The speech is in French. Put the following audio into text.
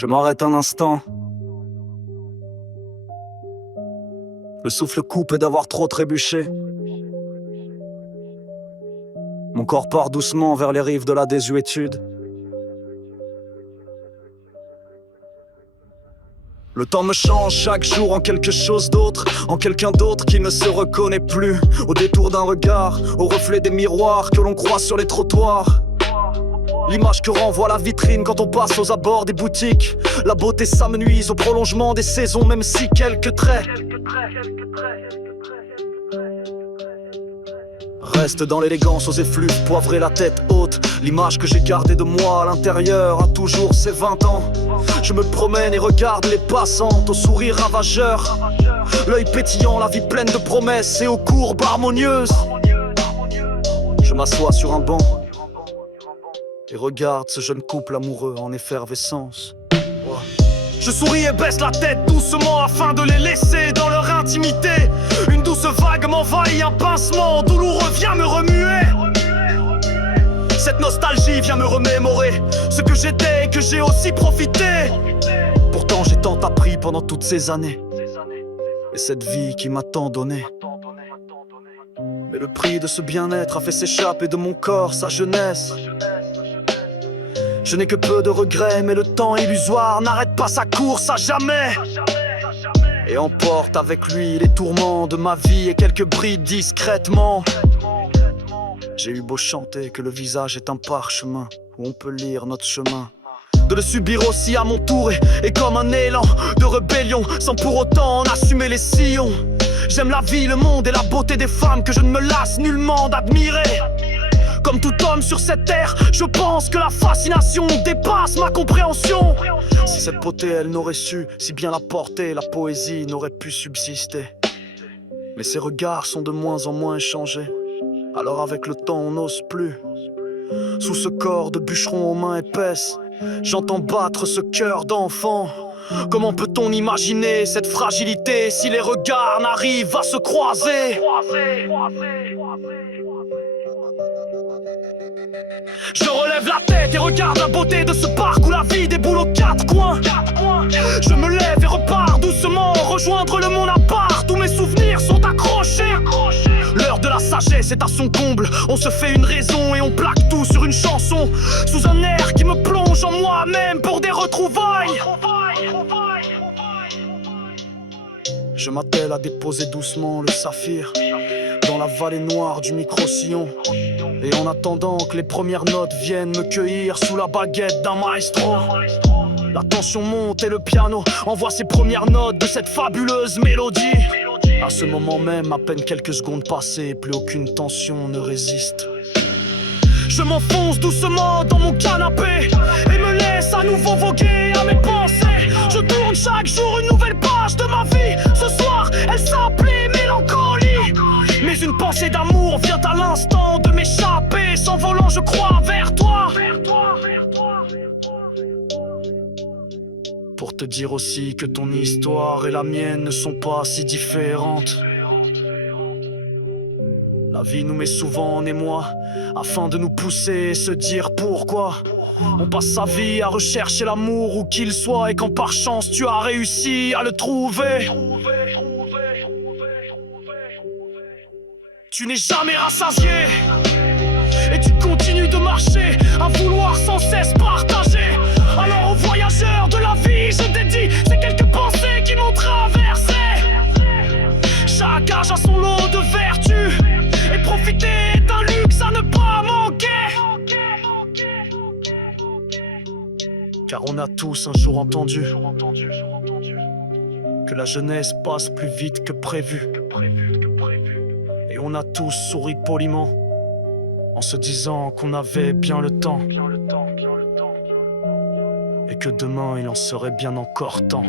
Je m'arrête un instant. Le souffle coupé d'avoir trop trébuché. Mon corps part doucement vers les rives de la désuétude. Le temps me change chaque jour en quelque chose d'autre, en quelqu'un d'autre qui ne se reconnaît plus. Au détour d'un regard, au reflet des miroirs que l'on croise sur les trottoirs. L'image que renvoie la vitrine quand on passe aux abords des boutiques. La beauté s'amenuise au prolongement des saisons, même si quelques traits restent dans l'élégance aux effluves poivrés, la tête haute. L'image que j'ai gardée de moi à l'intérieur a toujours ses 20 ans. Je me promène et regarde les passantes au sourire ravageur, l'œil pétillant, la vie pleine de promesses et aux courbes harmonieuses. Je m'assois sur un banc et regarde ce jeune couple amoureux en effervescence. Je souris et baisse la tête doucement afin de les laisser dans leur intimité. Une douce vague m'envahit, un pincement douloureux vient me remuer. Cette nostalgie vient me remémorer ce que j'étais et que j'ai aussi profité. Pourtant j'ai tant appris pendant toutes ces années, et cette vie qui m'a tant donné. Mais le prix de ce bien-être a fait s'échapper de mon corps sa jeunesse. Je n'ai que peu de regrets, mais le temps illusoire n'arrête pas sa course à jamais, et emporte avec lui les tourments de ma vie et quelques brides discrètement. J'ai eu beau chanter que le visage est un parchemin où on peut lire notre chemin, de le subir aussi à mon tour et comme un élan de rébellion, sans pour autant en assumer les sillons. J'aime la vie, le monde et la beauté des femmes que je ne me lasse nullement d'admirer. Comme tout homme sur cette terre, je pense que la fascination dépasse ma compréhension. Si cette beauté elle n'aurait su si bien la porter, la poésie n'aurait pu subsister. Mais ses regards sont de moins en moins échangés, alors avec le temps on n'ose plus. Sous ce corps de bûcheron aux mains épaisses, j'entends battre ce cœur d'enfant. Comment peut-on imaginer cette fragilité si les regards n'arrivent à se croiser? Je relève la tête et regarde la beauté de ce parc où la vie déboule aux quatre coins. Je me lève et repars doucement rejoindre le monde à part. Tous mes souvenirs sont accrochés. L'heure de la sagesse est à son comble. On se fait une raison et on plaque tout sur une chanson, sous un air qui me plonge en moi-même pour des retrouvailles. Je m'attelle à déposer doucement le saphir dans la vallée noire du micro-sillon, et en attendant que les premières notes viennent me cueillir sous la baguette d'un maestro, la tension monte et le piano envoie ses premières notes de cette fabuleuse mélodie. À ce moment même, à peine quelques secondes passées, plus aucune tension ne résiste. Je m'enfonce doucement dans mon canapé et me laisse à nouveau voguer à mes pensées. Je tourne chaque jour une nouvelle page de ma vie. Ce soir, elle s'appelait mélancolie. Mais une pensée d'amour vient à l'instant de m'échapper, s'envolant je crois vers toi. Pour te dire aussi que ton histoire et la mienne ne sont pas si différentes. La vie nous met souvent en émoi afin de nous pousser et se dire pourquoi. On passe sa vie à rechercher l'amour où qu'il soit, et quand par chance tu as réussi à le trouver, tu n'es jamais rassasié et tu continues de marcher à vouloir sans cesse partager. Alors aux voyageurs de la vie je dédie ces quelques pensées qui m'ont traversé. Chaque âge a son lot de vertus, et profiter est un luxe à ne pas manquer. Car on a tous un jour entendu que la jeunesse passe plus vite que prévu. Et on a tous souri poliment en se disant qu'on avait bien le temps, et que demain il en serait bien encore temps.